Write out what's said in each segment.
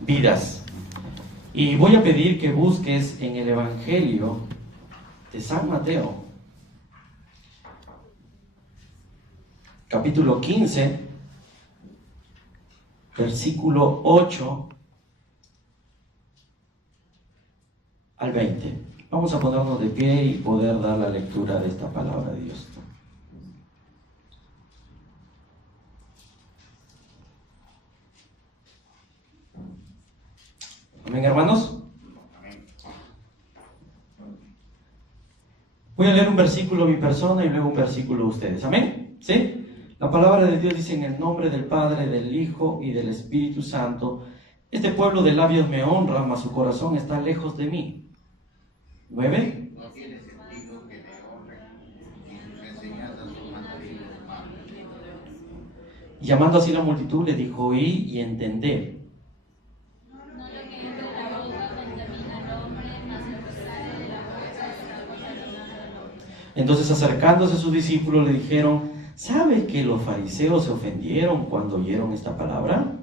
vidas. Y voy a pedir que busques en el Evangelio de San Mateo, capítulo 15, versículo 8 al 20. Vamos a ponernos de pie y poder dar la lectura de esta palabra de Dios. Amén, hermanos. Voy a leer un versículo mi persona y luego un versículo ustedes. Amén. ¿Sí? La palabra de Dios dice: en el nombre del Padre, del Hijo y del Espíritu Santo, este pueblo de labios me honra, mas su corazón está lejos de mí. 9. No tiene sentido que le honren si sus enseñanzas son mandamientos humanos. Y llamando así la multitud, le dijo: oí y entended. Entonces, acercándose a sus discípulos, le dijeron: ¿sabe que los fariseos se ofendieron cuando oyeron esta palabra?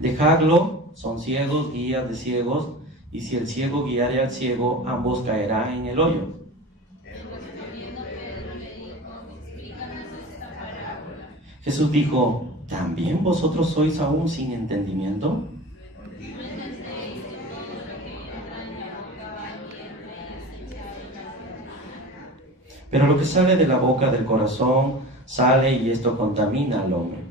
Dejadlo, son ciegos, guías de ciegos, y si el ciego guiare al ciego, ambos caerán en el hoyo. Jesús dijo: ¿también vosotros sois aún sin entendimiento? Pero lo que sale de la boca del corazón sale, y esto contamina al hombre.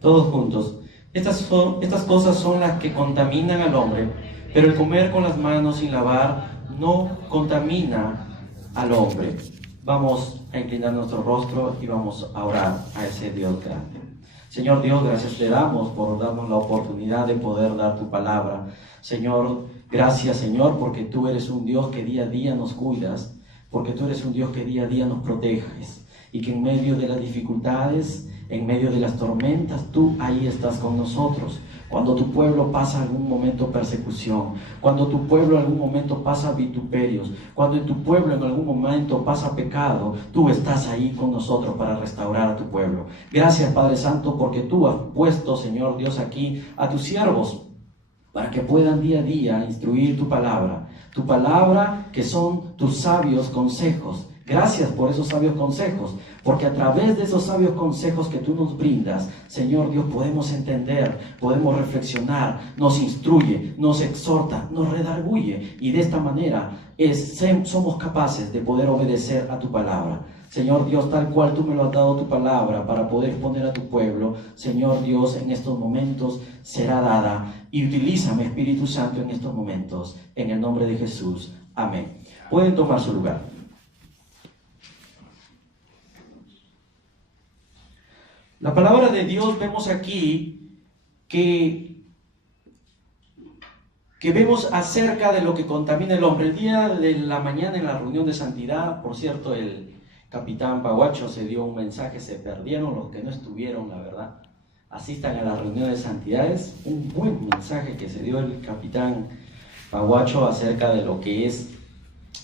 Todos juntos. Estas cosas son las que contaminan al hombre, pero el comer con las manos sin lavar no contamina al hombre. Vamos a inclinar nuestro rostro y vamos a orar a ese Dios grande. Señor Dios, gracias te damos por darnos la oportunidad de poder dar tu palabra. Señor, gracias Señor, porque tú eres un Dios que día a día nos cuidas, porque tú eres un Dios que día a día nos proteges, y que en medio de las dificultades, en medio de las tormentas, tú ahí estás con nosotros. Cuando tu pueblo pasa algún momento persecución, cuando tu pueblo en algún momento pasa vituperios, cuando en tu pueblo en algún momento pasa pecado, tú estás ahí con nosotros para restaurar a tu pueblo. Gracias, Padre Santo, porque tú has puesto, Señor Dios, aquí a tus siervos para que puedan día a día instruir tu palabra que son tus sabios consejos. Gracias por esos sabios consejos, porque a través de esos sabios consejos que tú nos brindas, Señor Dios, podemos entender, podemos reflexionar, nos instruye, nos exhorta, nos redarguye, y de esta manera somos capaces de poder obedecer a tu palabra. Señor Dios, tal cual tú me lo has dado tu palabra para poder exponer a tu pueblo, Señor Dios, en estos momentos será dada, y utilízame, Espíritu Santo, en estos momentos, en el nombre de Jesús. Amén. Pueden tomar su lugar. La palabra de Dios, vemos aquí que vemos acerca de lo que contamina el hombre. El día de la mañana en la reunión de santidad, por cierto, el capitán Paguacho se dio un mensaje, se perdieron los que no estuvieron, la verdad. Asistan a la reunión de santidades, un buen mensaje que se dio el capitán Paguacho acerca de lo que es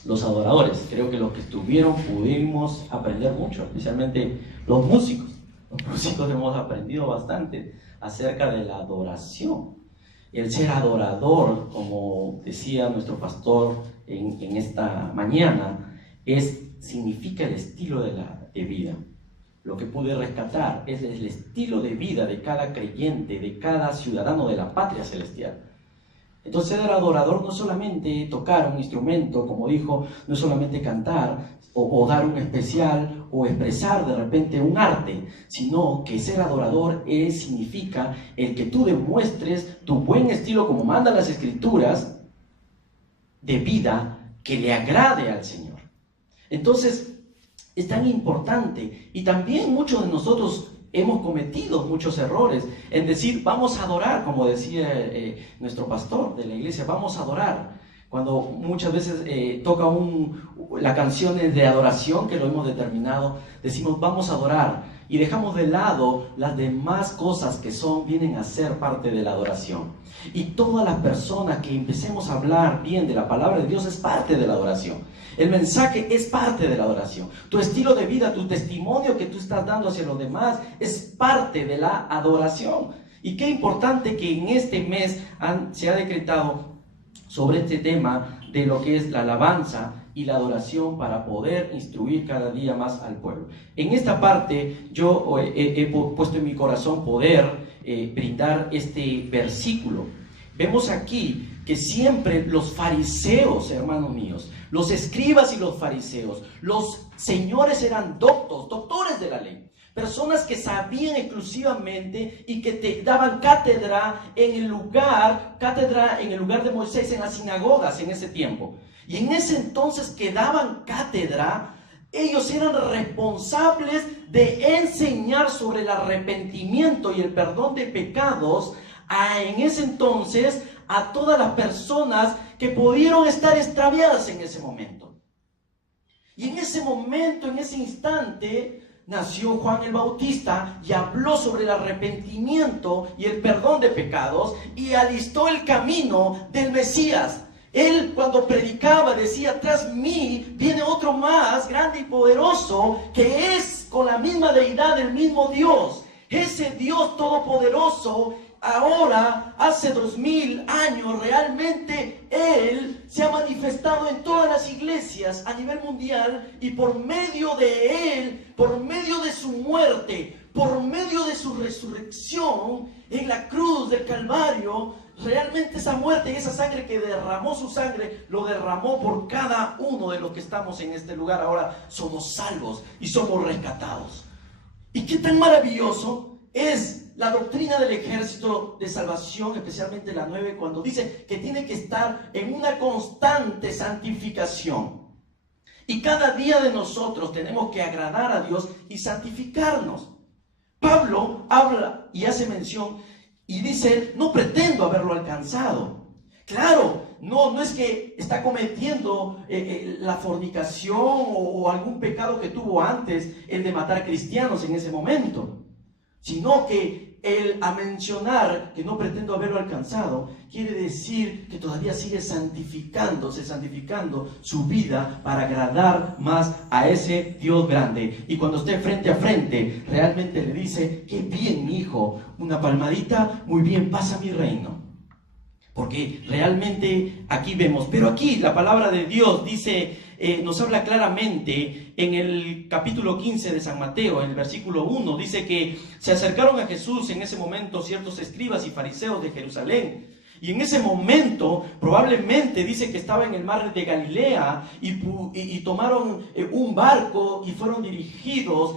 los adoradores. Creo que los que estuvieron pudimos aprender mucho, especialmente los músicos. Los músicos hemos aprendido bastante acerca de la adoración. El ser adorador, como decía nuestro pastor en esta mañana, significa el estilo de vida. Lo que pude rescatar es el estilo de vida de cada creyente, de cada ciudadano de la patria celestial. Entonces, ser adorador no es solamente tocar un instrumento, como dijo, no es solamente cantar o dar un especial o expresar de repente un arte, sino que ser adorador significa el que tú demuestres tu buen estilo, como mandan las Escrituras, de vida que le agrade al Señor. Entonces, es tan importante, y también muchos de nosotros hemos cometido muchos errores en decir, vamos a adorar, como decía nuestro pastor de la iglesia, vamos a adorar. Cuando muchas veces toca la canción de adoración, que lo hemos determinado, decimos, vamos a adorar. y dejamos de lado las demás cosas que vienen a ser parte de la adoración. Y todas las personas que empecemos a hablar bien de la palabra de Dios es parte de la adoración. El mensaje es parte de la adoración. Tu estilo de vida, tu testimonio que tú estás dando hacia los demás es parte de la adoración. Y qué importante que en este mes se ha decretado sobre este tema de lo que es la alabanza y la adoración para poder instruir cada día más al pueblo. En esta parte yo he puesto en mi corazón poder brindar este versículo. Vemos aquí que siempre los fariseos, hermanos míos, los escribas y los fariseos, los señores eran doctores de la ley. Personas que sabían exclusivamente y que te daban cátedra en el lugar de Moisés, en las sinagogas en ese tiempo. Y en ese entonces que daban cátedra, ellos eran responsables de enseñar sobre el arrepentimiento y el perdón de pecados en ese entonces a todas las personas que pudieron estar extraviadas en ese momento. Y en ese momento, en ese instante, nació Juan el Bautista y habló sobre el arrepentimiento y el perdón de pecados y alistó el camino del Mesías. Él cuando predicaba decía: tras mí viene otro más grande y poderoso, que es con la misma deidad del mismo Dios. Ese Dios todopoderoso, ahora, hace 2000 años, realmente Él se ha manifestado en todas las iglesias a nivel mundial, y por medio de Él, por medio de su muerte, por medio de su resurrección en la cruz del Calvario, realmente esa muerte y esa sangre que derramó su sangre, lo derramó por cada uno de los que estamos en este lugar. Ahora somos salvos y somos rescatados. ¿Y qué tan maravilloso es la doctrina del ejército de salvación, especialmente la 9, cuando dice que tiene que estar en una constante santificación? Y cada día de nosotros tenemos que agradar a Dios y santificarnos. Pablo habla y hace mención y dice: no pretendo haberlo alcanzado. Claro, no es que está cometiendo la fornicación o algún pecado que tuvo antes, el de matar cristianos en ese momento, sino que él, a mencionar que no pretendo haberlo alcanzado, quiere decir que todavía sigue santificando su vida para agradar más a ese Dios grande. Y cuando esté frente a frente, realmente le dice: qué bien, mi hijo, una palmadita, muy bien, pasa mi reino. Porque realmente aquí vemos, pero aquí la palabra de Dios dice, nos habla claramente en el capítulo 15 de San Mateo, en el versículo 1, dice que se acercaron a Jesús en ese momento ciertos escribas y fariseos de Jerusalén. Y en ese momento, probablemente dice que estaba en el mar de Galilea y tomaron un barco y fueron dirigidos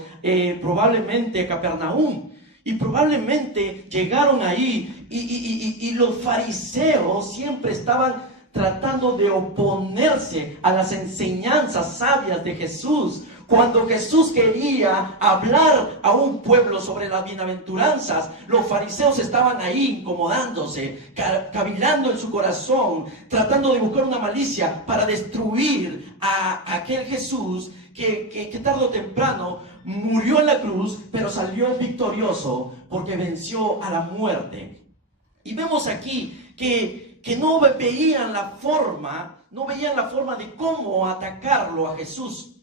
probablemente a Capernaum. Y probablemente llegaron ahí y los fariseos siempre estaban tratando de oponerse a las enseñanzas sabias de Jesús. Cuando Jesús quería hablar a un pueblo sobre las bienaventuranzas, los fariseos estaban ahí incomodándose, cavilando en su corazón, tratando de buscar una malicia para destruir a aquel Jesús que tarde o temprano murió en la cruz, pero salió victorioso porque venció a la muerte. Y vemos aquí que no veían la forma de cómo atacarlo a Jesús.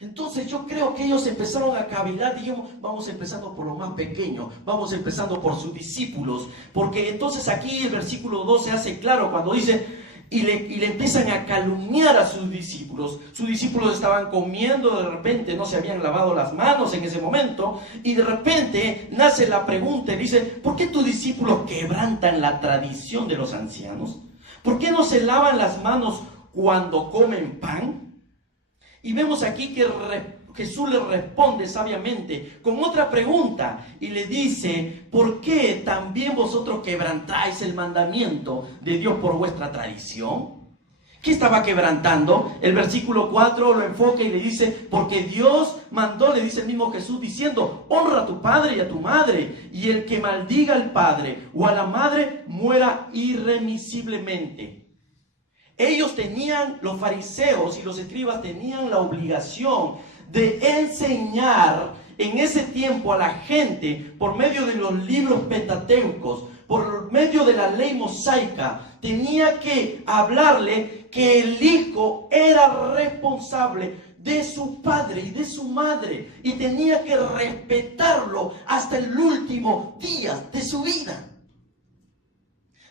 Entonces yo creo que ellos empezaron a cavilar, dijimos: vamos empezando por lo más pequeño, vamos empezando por sus discípulos, porque entonces aquí el versículo 12 hace claro cuando dice: y le empiezan a calumniar a sus discípulos. Sus discípulos estaban comiendo, de repente no se habían lavado las manos en ese momento, y de repente nace la pregunta y dice: ¿por qué tus discípulos quebrantan la tradición de los ancianos? ¿Por qué no se lavan las manos cuando comen pan? Y vemos aquí que Jesús le responde sabiamente con otra pregunta y le dice: ¿por qué también vosotros quebrantáis el mandamiento de Dios por vuestra tradición? ¿Qué estaba quebrantando? El versículo 4 lo enfoca y le dice: porque Dios mandó, le dice el mismo Jesús, diciendo: honra a tu padre y a tu madre, y el que maldiga al padre o a la madre muera irremisiblemente. Ellos tenían, los fariseos y los escribas tenían la obligación de enseñar en ese tiempo a la gente, por medio de los libros pentateucos, por medio de la ley mosaica, tenía que hablarle que el hijo era responsable de su padre y de su madre, y tenía que respetarlo hasta el último día de su vida.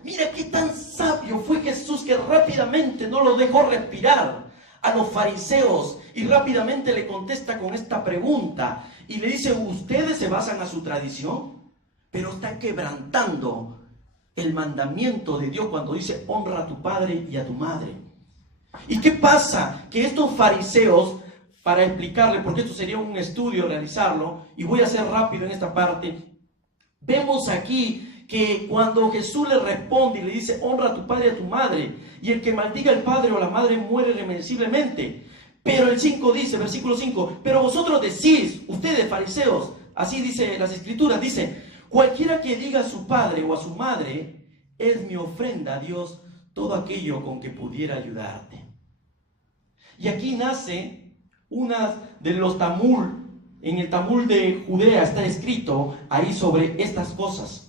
Mira qué tan sabio fue Jesús, que rápidamente no lo dejó respirar a los fariseos y rápidamente le contesta con esta pregunta y le dice: ustedes se basan a su tradición, pero están quebrantando el mandamiento de Dios cuando dice: honra a tu padre y a tu madre. ¿Y qué pasa? Que estos fariseos, para explicarle, porque esto sería un estudio realizarlo, y voy a ser rápido en esta parte, vemos aquí que cuando Jesús le responde y le dice: honra a tu padre y a tu madre, y el que maldiga al padre o la madre muere irremisiblemente. Pero el 5 dice, versículo 5, pero vosotros decís, ustedes fariseos, así dice las escrituras, dice: cualquiera que diga a su padre o a su madre, es mi ofrenda a Dios, todo aquello con que pudiera ayudarte. Y aquí nace una de los Talmud, en el Talmud de Judea está escrito ahí sobre estas cosas.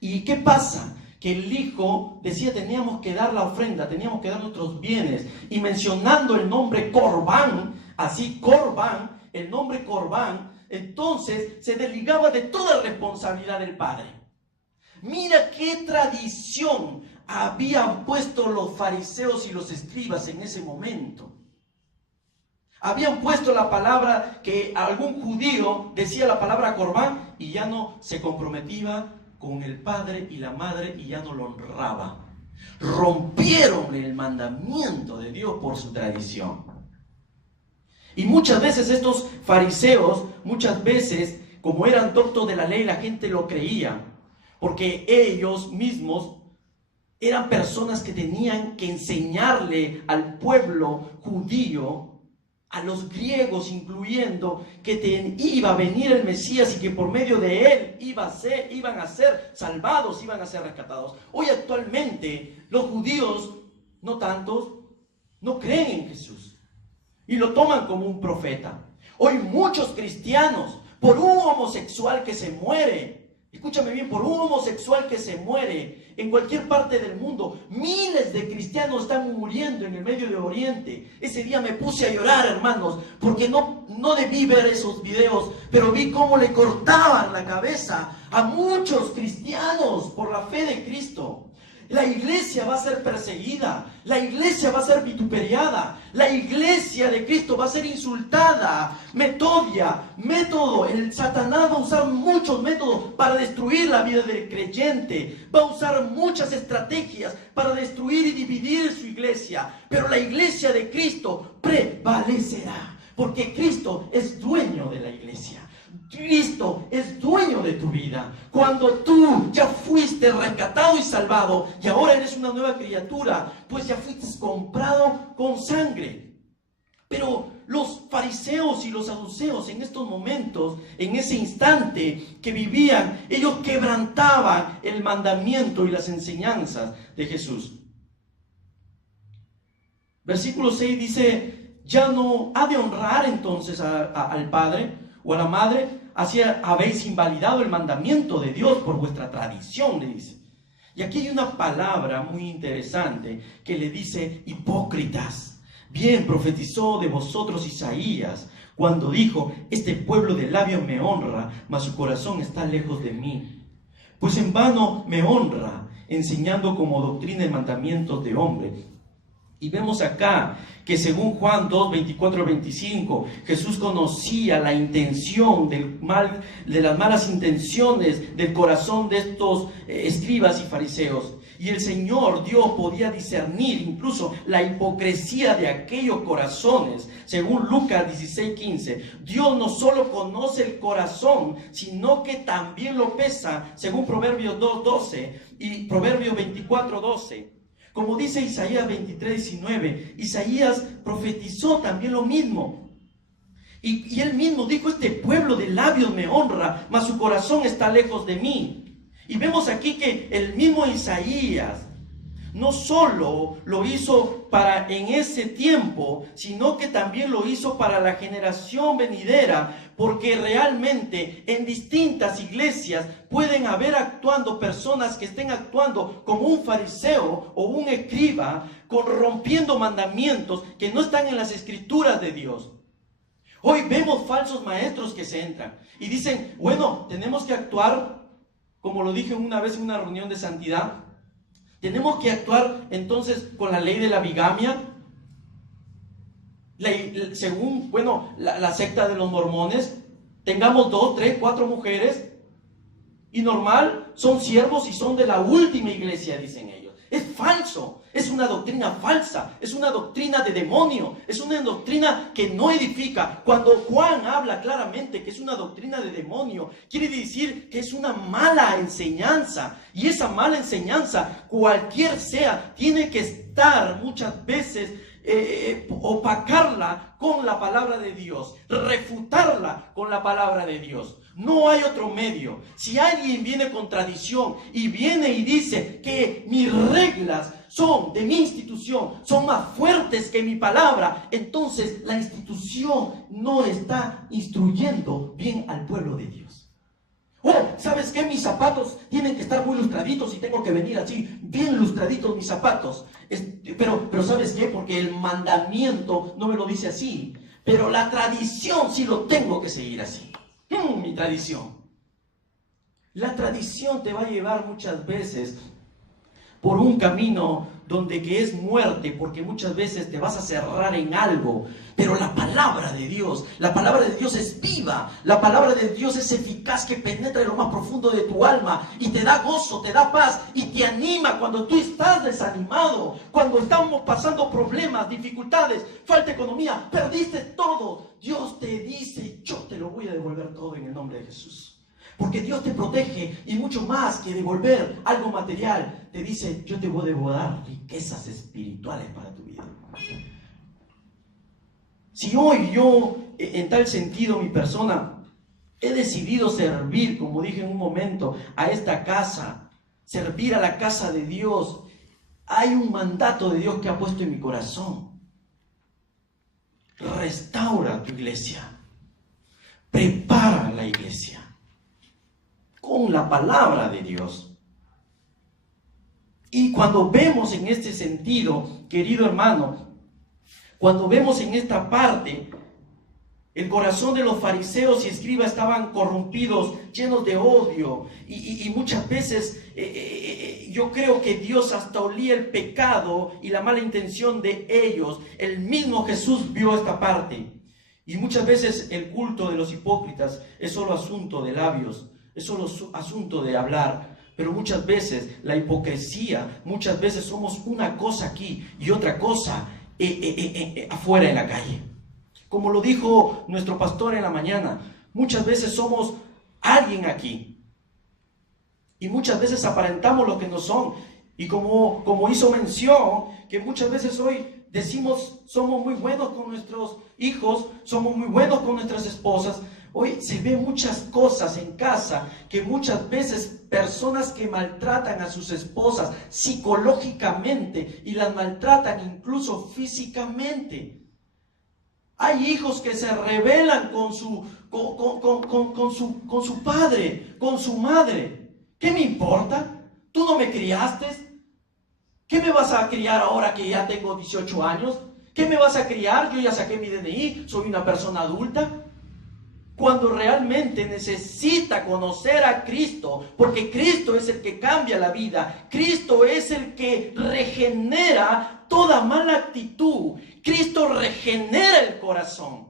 ¿Y qué pasa? Que el hijo decía: teníamos que dar la ofrenda, teníamos que dar nuestros bienes, y mencionando el nombre Corbán, así Corbán, el nombre Corbán, entonces se desligaba de toda responsabilidad del padre. Mira qué tradición habían puesto los fariseos y los escribas en ese momento. Habían puesto la palabra, que algún judío decía la palabra Corbán y ya no se comprometía con el padre y la madre y ya no lo honraba. Rompieron el mandamiento de Dios por su tradición. Y muchas veces estos fariseos, muchas veces, como eran doctos de la ley, la gente lo creía, porque ellos mismos eran personas que tenían que enseñarle al pueblo judío, a los griegos incluyendo, que iba a venir el Mesías y que por medio de él iban a ser salvados, iban a ser rescatados. Hoy actualmente los judíos, no tantos, no creen en Jesús y lo toman como un profeta. Hoy muchos cristianos, por un homosexual que se muere, escúchame bien, por un homosexual que se muere en cualquier parte del mundo, miles de cristianos están muriendo en el Medio Oriente. Ese día me puse a llorar, hermanos, porque no debí ver esos videos, pero vi cómo le cortaban la cabeza a muchos cristianos por la fe de Cristo. La iglesia va a ser perseguida, la iglesia va a ser vituperiada, la iglesia de Cristo va a ser insultada. Método, el Satanás va a usar muchos métodos para destruir la vida del creyente, va a usar muchas estrategias para destruir y dividir su iglesia, pero la iglesia de Cristo prevalecerá, porque Cristo es dueño de la iglesia. Cristo es dueño de tu vida. Cuando tú ya fuiste rescatado y salvado y ahora eres una nueva criatura, pues ya fuiste comprado con sangre. Pero los fariseos y los saduceos en estos momentos, en ese instante que vivían, ellos quebrantaban el mandamiento y las enseñanzas de Jesús. Versículo 6 dice: ya no ha de honrar entonces al padre o a la madre, así habéis invalidado el mandamiento de Dios por vuestra tradición, le dice. Y aquí hay una palabra muy interesante que le dice: hipócritas. Bien profetizó de vosotros Isaías cuando dijo: este pueblo de labios me honra, mas su corazón está lejos de mí. Pues en vano me honra, enseñando como doctrina y mandamientos de hombre. Y vemos acá que según Juan 2, 24 25, Jesús conocía la intención del mal, de las malas intenciones del corazón de estos escribas y fariseos. Y el Señor Dios podía discernir incluso la hipocresía de aquellos corazones. Según Lucas 16, 15, Dios no solo conoce el corazón, sino que también lo pesa, según Proverbios 2, 12 y Proverbios 24, 12. Como dice Isaías 23, 19, Isaías profetizó también lo mismo. Y él mismo dijo: este pueblo de labios me honra, mas su corazón está lejos de mí. Y vemos aquí que el mismo Isaías no solo lo hizo para en ese tiempo, sino que también lo hizo para la generación venidera, porque realmente en distintas iglesias pueden haber actuando personas que estén actuando como un fariseo o un escriba, rompiendo mandamientos que no están en las escrituras de Dios. Hoy vemos falsos maestros que se entran y dicen, bueno, tenemos que actuar, como lo dije una vez en una reunión de santidad, tenemos que actuar entonces con la ley de la bigamia, según, la secta de los mormones, tengamos 2, 3, 4 mujeres y normal, son siervos y son de la última iglesia, dicen ellos. Es falso, es una doctrina falsa, es una doctrina de demonio, es una doctrina que no edifica. Cuando Juan habla claramente que es una doctrina de demonio, quiere decir que es una mala enseñanza, y esa mala enseñanza, cualquier sea, tiene que estar muchas veces opacarla con la palabra de Dios, refutarla con la palabra de Dios. No hay otro medio. Si alguien viene con tradición y viene y dice que mis reglas son de mi institución, son más fuertes que mi palabra, entonces la institución no está instruyendo bien al pueblo de Dios. Oh, ¿sabes qué? Mis zapatos tienen que estar muy lustraditos y tengo que venir así, bien lustraditos mis zapatos. Pero ¿sabes qué? Porque el mandamiento no me lo dice así, pero la tradición sí lo tengo que seguir así. Mi tradición. La tradición te va a llevar muchas veces por un camino donde que es muerte, porque muchas veces te vas a cerrar en algo. Pero la palabra de Dios es viva, la palabra de Dios es eficaz, que penetra en lo más profundo de tu alma y te da gozo, te da paz y te anima cuando tú estás desanimado, cuando estamos pasando problemas, dificultades, falta de economía, perdiste todo. Dios te dice, yo te lo voy a devolver todo en el nombre de Jesús. Porque Dios te protege, y mucho más que devolver algo material, te dice, yo te voy a devolver riquezas espirituales para tu vida. Si hoy yo, en tal sentido, mi persona, he decidido servir, como dije en un momento, a esta casa, servir a la casa de Dios, hay un mandato de Dios que ha puesto en mi corazón. Restaura tu iglesia, prepara la iglesia con la palabra de Dios. Y cuando vemos en este sentido, querido hermano, cuando vemos en esta parte, el corazón de los fariseos y escribas estaban corrompidos, llenos de odio, y muchas veces yo creo que Dios hasta olía el pecado y la mala intención de ellos. El mismo Jesús vio esta parte, y muchas veces el culto de los hipócritas es solo asunto de labios, es solo asunto de hablar, pero muchas veces la hipocresía, muchas veces somos una cosa aquí y otra cosa afuera en la calle. Como lo dijo nuestro pastor en la mañana, muchas veces somos alguien aquí y muchas veces aparentamos lo que no son. Y como hizo mención, que muchas veces hoy decimos somos muy buenos con nuestros hijos, somos muy buenos con nuestras esposas. Hoy se ve muchas cosas en casa, que muchas veces personas que maltratan a sus esposas psicológicamente y las maltratan incluso físicamente. Hay hijos que se rebelan con su padre, con su madre. ¿Qué me importa? ¿Tú no me criaste? ¿Qué me vas a criar ahora que ya tengo 18 años? ¿Qué me vas a criar? Yo ya saqué mi DNI, soy una persona adulta. Cuando realmente necesita conocer a Cristo, porque Cristo es el que cambia la vida, Cristo es el que regenera toda mala actitud, Cristo regenera el corazón,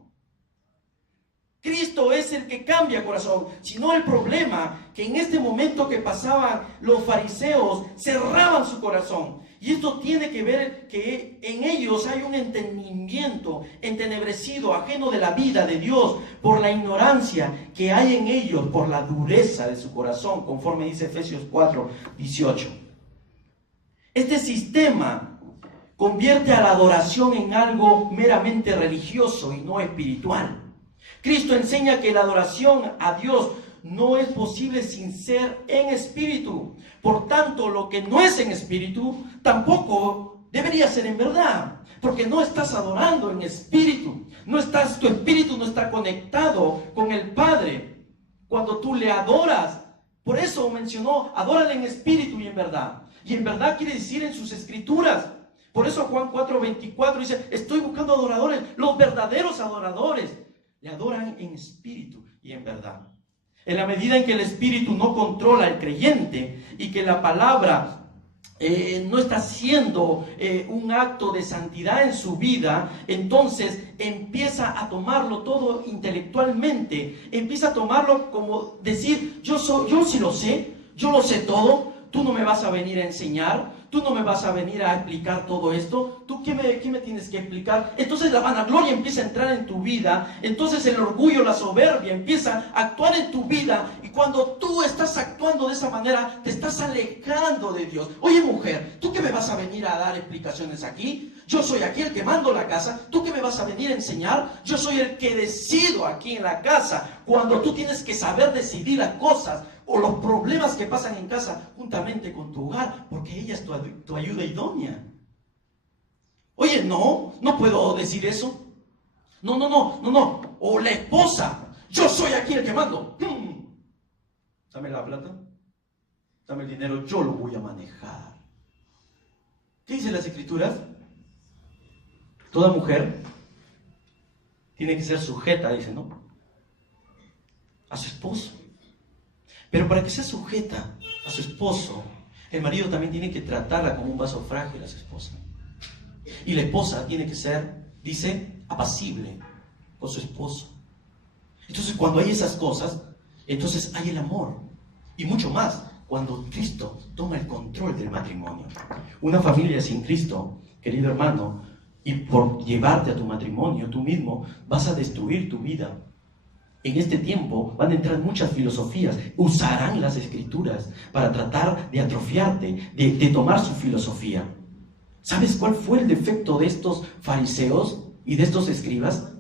Cristo es el que cambia el corazón. Si no, el problema que en este momento que pasaban los fariseos, cerraban su corazón. Y esto tiene que ver que en ellos hay un entendimiento entenebrecido, ajeno de la vida de Dios, por la ignorancia que hay en ellos, por la dureza de su corazón, conforme dice Efesios 4:18. Este sistema convierte a la adoración en algo meramente religioso y no espiritual. Cristo enseña que la adoración a Dios no es posible sin ser en espíritu. Por tanto, lo que no es en espíritu, tampoco debería ser en verdad. Porque no estás adorando en espíritu. Tu espíritu no está conectado con el Padre. Cuando tú le adoras, por eso mencionó, adórale en espíritu y en verdad. Y en verdad quiere decir en sus escrituras. Por eso Juan 4:24 dice, estoy buscando adoradores, los verdaderos adoradores. Le adoran en espíritu y en verdad. En la medida en que el espíritu no controla al creyente y que la palabra no está haciendo un acto de santidad en su vida, entonces empieza a tomarlo todo intelectualmente, empieza a tomarlo como decir, yo sí lo sé, yo lo sé todo, tú no me vas a venir a enseñar, tú no me vas a venir a explicar todo esto, ¿tú qué me tienes que explicar? Entonces la vanagloria empieza a entrar en tu vida, entonces el orgullo, la soberbia empieza a actuar en tu vida, y cuando tú estás actuando de esa manera, te estás alejando de Dios. Oye mujer, ¿tú qué me vas a venir a dar explicaciones aquí? Yo soy aquí el que mando la casa, ¿tú qué me vas a venir a enseñar? Yo soy el que decido aquí en la casa, cuando tú tienes que saber decidir las cosas o los problemas que pasan en casa juntamente con tu hogar, porque ella es tu ayuda idónea. Oye, no puedo decir eso. No. O la esposa, yo soy aquí el que mando. Dame la plata, dame el dinero, yo lo voy a manejar. ¿Qué dicen las escrituras? Toda mujer tiene que ser sujeta, dice, ¿no? A su esposo. Pero para que sea sujeta a su esposo, el marido también tiene que tratarla como un vaso frágil a su esposa. Y la esposa tiene que ser, dice, apacible con su esposo. Entonces, cuando hay esas cosas, entonces hay el amor. Y mucho más, cuando Cristo toma el control del matrimonio. Una familia sin Cristo, querido hermano, y por llevarte a tu matrimonio, tú mismo vas a destruir tu vida. En este tiempo van a entrar muchas filosofías, usarán las escrituras para tratar de atrofiarte, de tomar su filosofía. ¿Sabes cuál fue el defecto de estos fariseos y de estos escribas?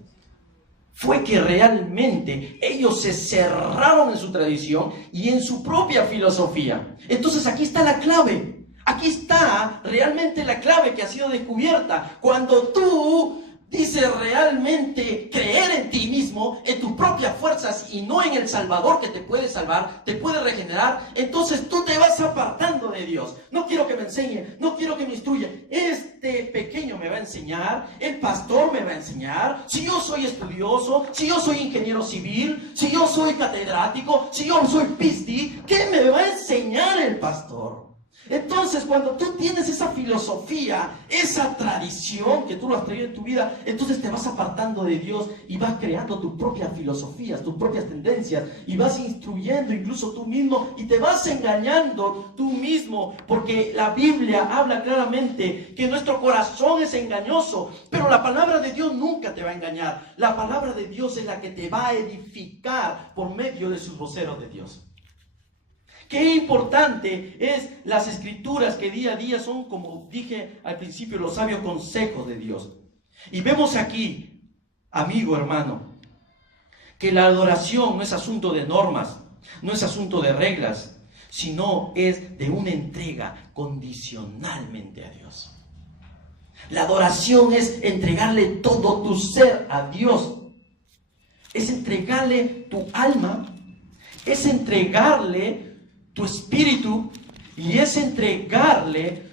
Fue que realmente ellos se cerraron en su tradición y en su propia filosofía. Entonces aquí está la clave. Aquí está realmente la clave que ha sido descubierta. Cuando tú dices realmente creer en ti mismo, en tus propias fuerzas y no en el Salvador que te puede salvar, te puede regenerar, entonces tú te vas apartando de Dios. No quiero que me enseñe, no quiero que me instruya. Este pequeño me va a enseñar, el pastor me va a enseñar. Si yo soy estudioso, si yo soy ingeniero civil, si yo soy catedrático, si yo soy pisti, ¿qué me va a enseñar el pastor? Entonces, cuando tú tienes esa filosofía, esa tradición que tú lo has traído en tu vida, entonces te vas apartando de Dios y vas creando tus propias filosofías, tus propias tendencias, y vas instruyendo incluso tú mismo y te vas engañando tú mismo, porque la Biblia habla claramente que nuestro corazón es engañoso, pero la palabra de Dios nunca te va a engañar. La palabra de Dios es la que te va a edificar por medio de sus voceros de Dios. Qué importante es las escrituras que día a día son, como dije al principio, los sabios consejos de Dios. Y vemos aquí, amigo, hermano, que la adoración no es asunto de normas, no es asunto de reglas, sino es de una entrega condicionalmente a Dios. La adoración es entregarle todo tu ser a Dios. Es entregarle tu alma, es entregarle tu espíritu y es entregarle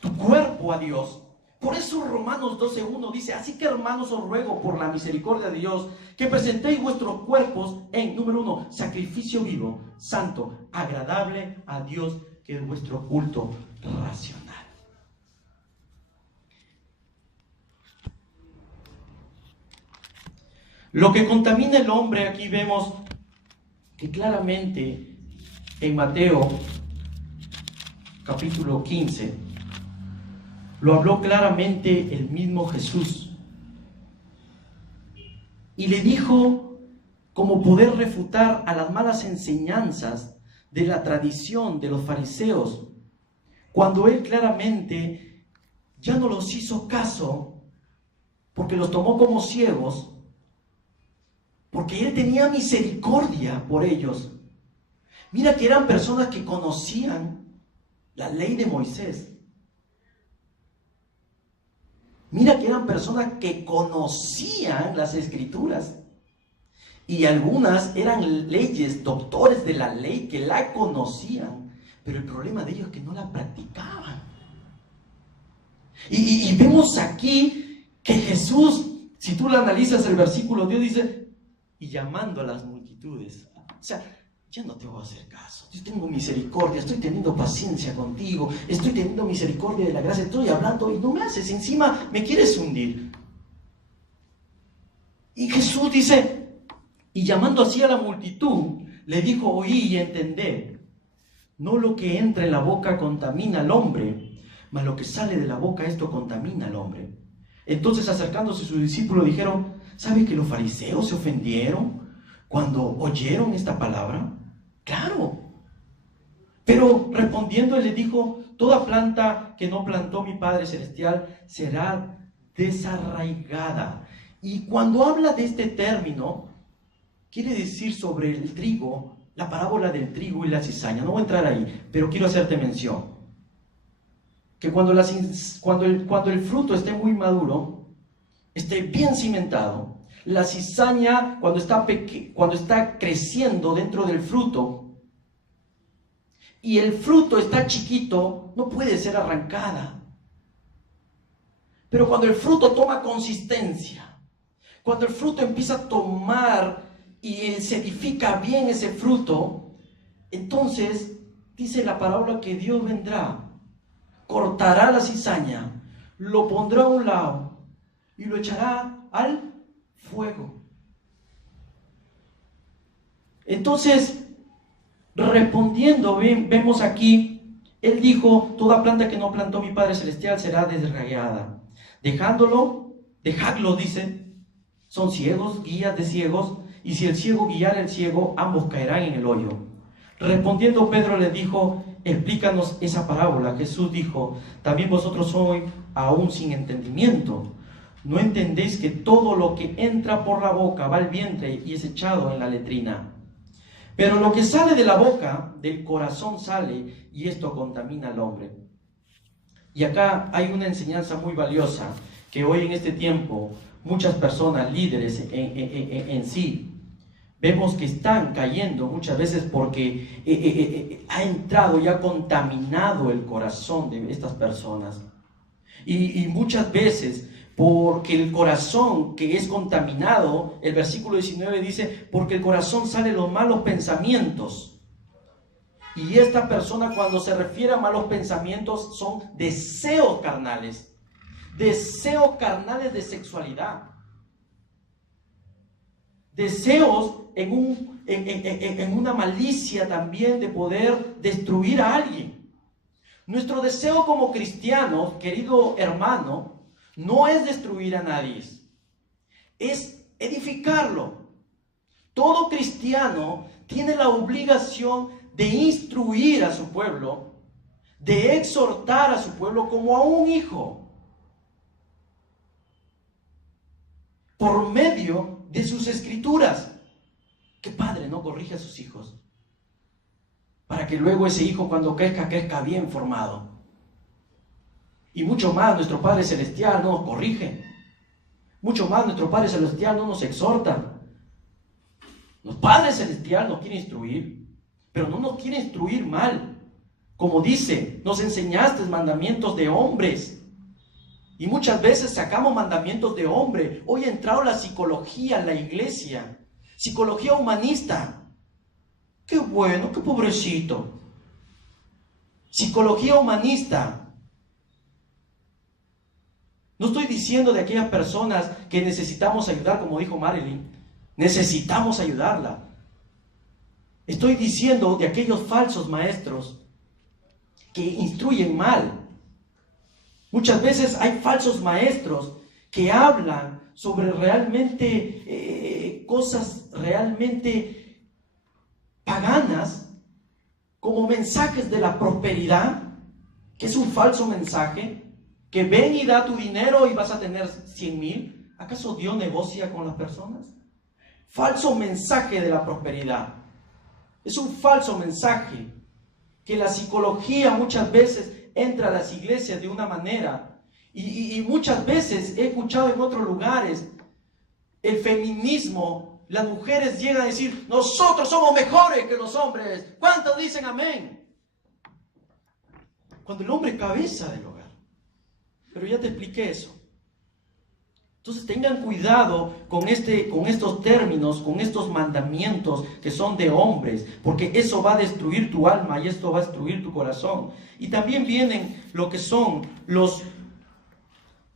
tu cuerpo a Dios. Por eso Romanos 12:1 dice, así que hermanos os ruego por la misericordia de Dios que presentéis vuestros cuerpos en, número 1, sacrificio vivo, santo, agradable a Dios, que es vuestro culto racional. Lo que contamina el hombre, aquí vemos que claramente en Mateo capítulo 15 lo habló claramente el mismo Jesús y le dijo cómo poder refutar a las malas enseñanzas de la tradición de los fariseos, cuando él claramente ya no los hizo caso porque los tomó como ciegos, porque él tenía misericordia por ellos. Mira que eran personas que conocían la ley de Moisés. Mira que eran personas que conocían las escrituras. Y algunas eran leyes, doctores de la ley que la conocían. Pero el problema de ellos es que no la practicaban. Y vemos aquí que Jesús, si tú lo analizas el versículo, Dios dice, y llamando a las multitudes. O sea, ya no te voy a hacer caso. Yo tengo misericordia, estoy teniendo paciencia contigo, estoy teniendo misericordia de la gracia, estoy hablando y no me haces, encima me quieres hundir. Y Jesús dice, y llamando así a la multitud, le dijo, oí y entended, no lo que entra en la boca contamina al hombre, mas lo que sale de la boca, esto contamina al hombre. Entonces, acercándose sus discípulos, dijeron, ¿sabe que los fariseos se ofendieron cuando oyeron esta palabra? Claro. Pero respondiendo, él les dijo, toda planta que no plantó mi Padre Celestial será desarraigada. Y cuando habla de este término, quiere decir sobre el trigo, la parábola del trigo y la cizaña. No voy a entrar ahí, pero quiero hacerte mención. Que cuando el fruto esté muy maduro, esté bien cimentado, la cizaña cuando está creciendo dentro del fruto y el fruto está chiquito, no puede ser arrancada. Pero cuando el fruto toma consistencia, cuando el fruto empieza a tomar y se edifica bien ese fruto, entonces dice la parábola que Dios vendrá, cortará la cizaña, lo pondrá a un lado y lo echará al fuego. Entonces, respondiendo, vemos aquí, él dijo, toda planta que no plantó mi Padre Celestial será desarraigada. Dejadlo, dice, son ciegos, guías de ciegos, y si el ciego guiara al ciego, ambos caerán en el hoyo. Respondiendo Pedro le dijo, explícanos esa parábola. Jesús dijo, también vosotros sois aún sin entendimiento. ¿No entendéis que todo lo que entra por la boca va al vientre y es echado en la letrina? Pero lo que sale de la boca, del corazón sale, y esto contamina al hombre. Y acá hay una enseñanza muy valiosa, que hoy en este tiempo, muchas personas, líderes en sí, vemos que están cayendo muchas veces porque ha entrado y ha contaminado el corazón de estas personas. Y muchas veces, porque el corazón que es contaminado, el versículo 19 dice, porque el corazón salen los malos pensamientos. Y esta persona, cuando se refiere a malos pensamientos, son deseos carnales de sexualidad, deseos en una malicia también de poder destruir a alguien. Nuestro deseo como cristianos, querido hermano, no es destruir a nadie, es edificarlo. Todo cristiano tiene la obligación de instruir a su pueblo, de exhortar a su pueblo como a un hijo, por medio de sus escrituras. ¿Qué padre no corrige a sus hijos? Para que luego ese hijo cuando crezca bien formado. Y mucho más nuestro Padre Celestial no nos corrige. Mucho más nuestro Padre Celestial no nos exhorta. Nuestro Padre Celestial nos quiere instruir, pero no nos quiere instruir mal. Como dice, nos enseñaste mandamientos de hombres. Y muchas veces sacamos mandamientos de hombre. Hoy ha entrado la psicología en la iglesia. Psicología humanista. Qué bueno, qué pobrecito. Psicología humanista. No estoy diciendo de aquellas personas que necesitamos ayudar, como dijo Marilyn. Necesitamos ayudarla. Estoy diciendo de aquellos falsos maestros que instruyen mal. Muchas veces hay falsos maestros que hablan sobre realmente cosas realmente paganas, como mensajes de la prosperidad, que es un falso mensaje, que ven y da tu dinero y vas a tener 100,000. ¿Acaso Dios negocia con las personas? Falso mensaje de la prosperidad. Es un falso mensaje que la psicología muchas veces entra a las iglesias de una manera y muchas veces he escuchado en otros lugares el feminismo, las mujeres llegan a decir, nosotros somos mejores que los hombres. ¿Cuántos dicen amén? Cuando el hombre es cabeza del hogar. Pero ya te expliqué eso. Entonces tengan cuidado con estos términos, con estos mandamientos que son de hombres, porque eso va a destruir tu alma y esto va a destruir tu corazón. Y también vienen lo que son los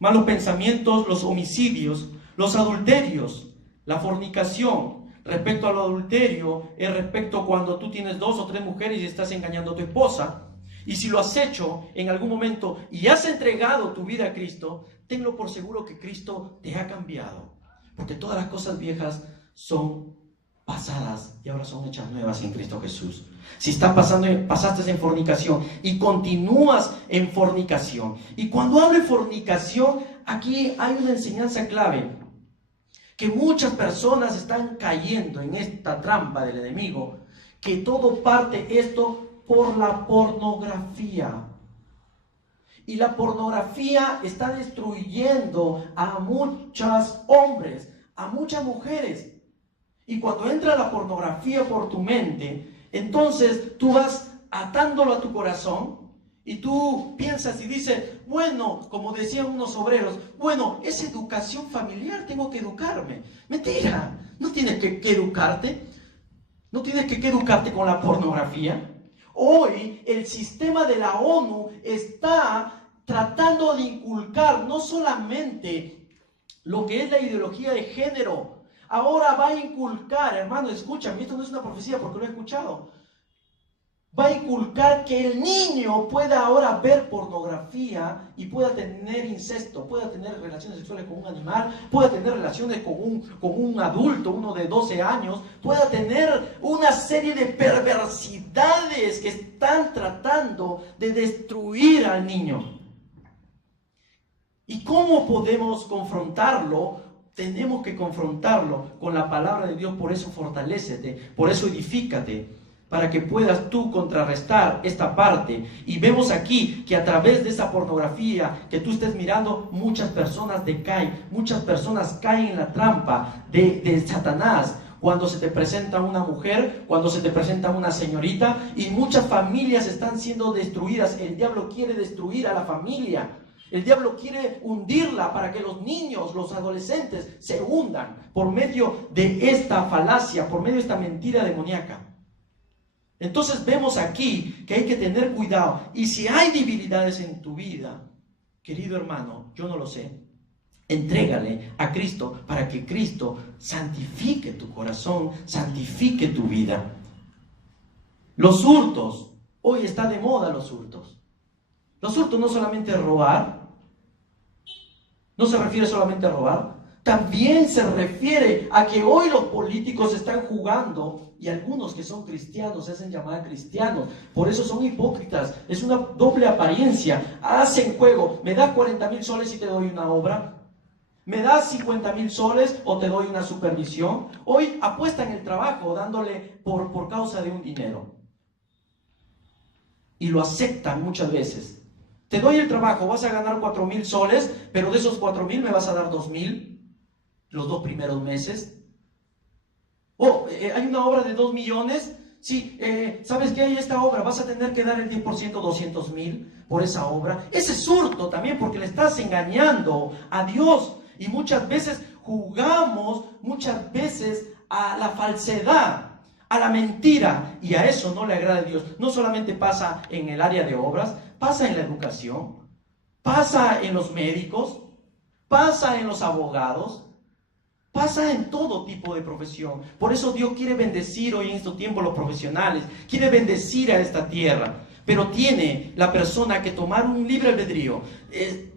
malos pensamientos, los homicidios, los adulterios, la fornicación. Respecto al adulterio, es respecto cuando tú tienes 2 o 3 mujeres y estás engañando a tu esposa. Y si lo has hecho en algún momento y has entregado tu vida a Cristo, tenlo por seguro que Cristo te ha cambiado. Porque todas las cosas viejas son pasadas y ahora son hechas nuevas en Cristo Jesús. Si pasaste en fornicación y continúas en fornicación. Y cuando hablo de fornicación, aquí hay una enseñanza clave. Que muchas personas están cayendo en esta trampa del enemigo. Que todo parte esto por la pornografía. Y la pornografía está destruyendo a muchos hombres, a muchas mujeres. Y cuando entra la pornografía por tu mente, entonces tú vas atándolo a tu corazón y tú piensas y dices, bueno, como decían unos obreros, bueno, es educación familiar, tengo que educarme. Mentira, no tienes que educarte. No tienes que educarte con la pornografía. Hoy el sistema de la ONU está tratando de inculcar no solamente lo que es la ideología de género, ahora va a inculcar, hermano, escúchame, esto no es una profecía porque lo he escuchado, va a inculcar que el niño pueda ahora ver pornografía y pueda tener incesto, pueda tener relaciones sexuales con un animal, pueda tener relaciones con un adulto, uno de 12 años, pueda tener una serie de perversidades que están tratando de destruir al niño. ¿Y cómo podemos confrontarlo? Tenemos que confrontarlo con la palabra de Dios, por eso fortalécete, por eso edifícate, para que puedas tú contrarrestar esta parte. Y vemos aquí que a través de esa pornografía que tú estés mirando, muchas personas decaen, muchas personas caen en la trampa de Satanás. Cuando se te presenta una mujer, cuando se te presenta una señorita, y muchas familias están siendo destruidas. El diablo quiere destruir a la familia. El diablo quiere hundirla para que los niños, los adolescentes se hundan por medio de esta falacia, por medio de esta mentira demoníaca. Entonces vemos aquí que hay que tener cuidado. Y si hay debilidades en tu vida, querido hermano, yo no lo sé, entrégale a Cristo para que Cristo santifique tu corazón, santifique tu vida. Los hurtos, hoy está de moda los hurtos. Los hurtos no solamente es robar, no se refiere solamente a robar, también se refiere a que hoy los políticos están jugando, y algunos que son cristianos se hacen llamar cristianos, por eso son hipócritas, es una doble apariencia, hacen juego, me das 40,000 soles y te doy una obra, me das 50,000 soles o te doy una supervisión. Hoy apuestan el trabajo dándole por causa de un dinero, y lo aceptan muchas veces. Te doy el trabajo, vas a ganar 4,000 soles, pero de esos 4,000 me vas a dar 2,000 los 2 primeros meses. Hay una obra de 2 millones. Sí, ¿sabes qué? Hay esta obra, vas a tener que dar el 10%, 200,000 por esa obra. Ese es hurto también, porque le estás engañando a Dios. Y muchas veces jugamos, muchas veces a la falsedad, a la mentira, y a eso no le agrada a Dios. No solamente pasa en el área de obras, pasa en la educación, pasa en los médicos, pasa en los abogados, pasa en todo tipo de profesión. Por eso Dios quiere bendecir hoy en estos tiempos los profesionales, quiere bendecir a esta tierra, pero tiene la persona que tomar un libre albedrío,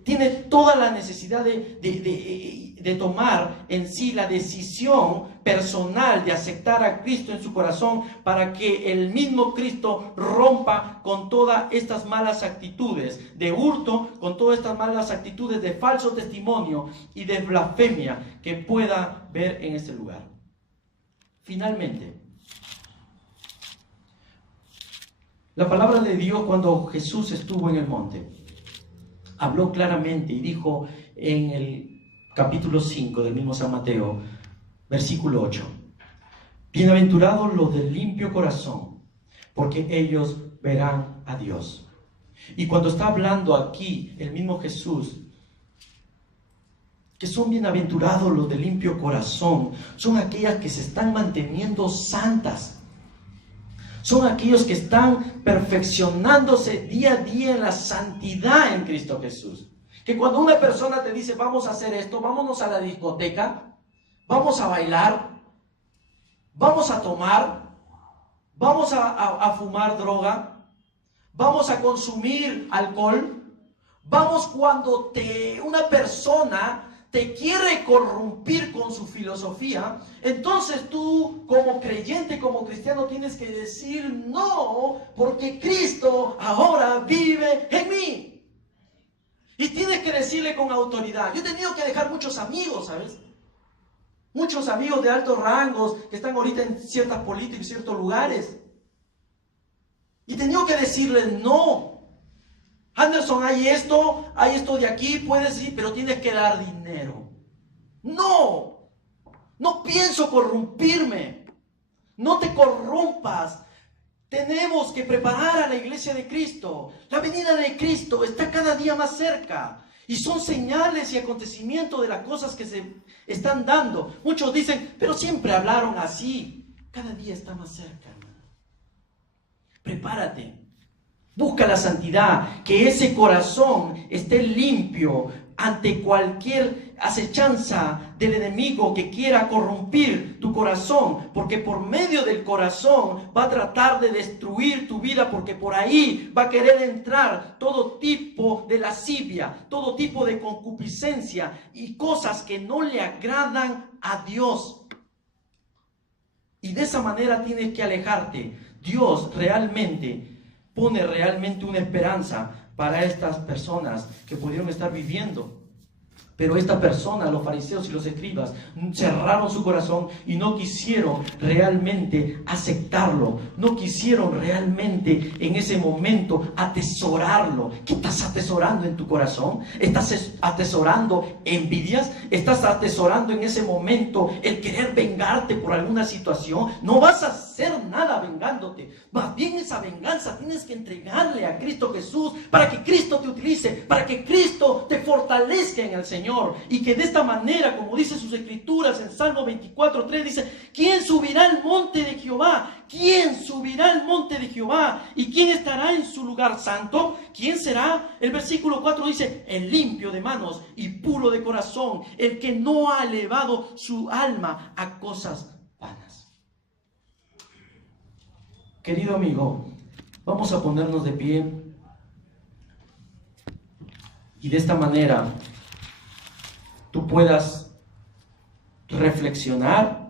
tiene toda la necesidad de tomar en sí la decisión personal de aceptar a Cristo en su corazón, para que el mismo Cristo rompa con todas estas malas actitudes de hurto, con todas estas malas actitudes de falso testimonio y de blasfemia que pueda ver en este lugar. Finalmente, La palabra de Dios, cuando Jesús estuvo en el monte, habló claramente y dijo en el capítulo 5 del mismo San Mateo, versículo 8: bienaventurados los de limpio corazón, porque ellos verán a Dios. Y cuando está hablando aquí el mismo Jesús, que son bienaventurados los de limpio corazón, son aquellas que se están manteniendo santas. Son aquellos que están perfeccionándose día a día en la santidad en Cristo Jesús. Que cuando una persona te dice, vamos a hacer esto, vámonos a la discoteca, vamos a bailar, vamos a tomar, vamos a fumar droga, vamos a consumir alcohol, vamos cuando una persona te quiere corrompir con su filosofía, entonces tú como creyente, como cristiano, tienes que decir no, porque Cristo ahora vive en mí. Y tienes que decirle con autoridad. Yo he tenido que dejar muchos amigos, ¿sabes? Muchos amigos de altos rangos que están ahorita en ciertas políticas, en ciertos lugares. Y he tenido que decirles no. Anderson, hay esto de aquí, puedes ir, pero tienes que dar dinero. No pienso corrompirme. No te corrompas. Tenemos que preparar a la iglesia de Cristo. La venida de Cristo está cada día más cerca. Y son señales y acontecimientos de las cosas que se están dando. Muchos dicen, pero siempre hablaron así. Cada día está más cerca, hermano. Prepárate. Busca la santidad, que ese corazón esté limpio ante cualquier acechanza del enemigo que quiera corrompir tu corazón, porque por medio del corazón va a tratar de destruir tu vida, porque por ahí va a querer entrar todo tipo de lascivia, todo tipo de concupiscencia y cosas que no le agradan a Dios. Y de esa manera tienes que alejarte. Dios pone realmente una esperanza para estas personas que pudieron estar viviendo. Pero estas personas, los fariseos y los escribas, cerraron su corazón y no quisieron realmente aceptarlo. No quisieron realmente en ese momento atesorarlo. ¿Qué estás atesorando en tu corazón? ¿Estás atesorando envidias? ¿Estás atesorando en ese momento el querer vengarte por alguna situación? No vas a hacer nada vengándote. Más bien esa venganza tienes que entregarle a Cristo Jesús para que Cristo te utilice, para que Cristo te fortalezca en el Señor. Y que de esta manera, como dice sus escrituras en Salmo 24:3, dice: ¿quién subirá al monte de Jehová? ¿Quién subirá al monte de Jehová? ¿Y quién estará en su lugar santo? ¿Quién será? El versículo 4 dice: el limpio de manos y puro de corazón, el que no ha elevado su alma a cosas vanas. Querido amigo, vamos a ponernos de pie y de esta manera tú puedas reflexionar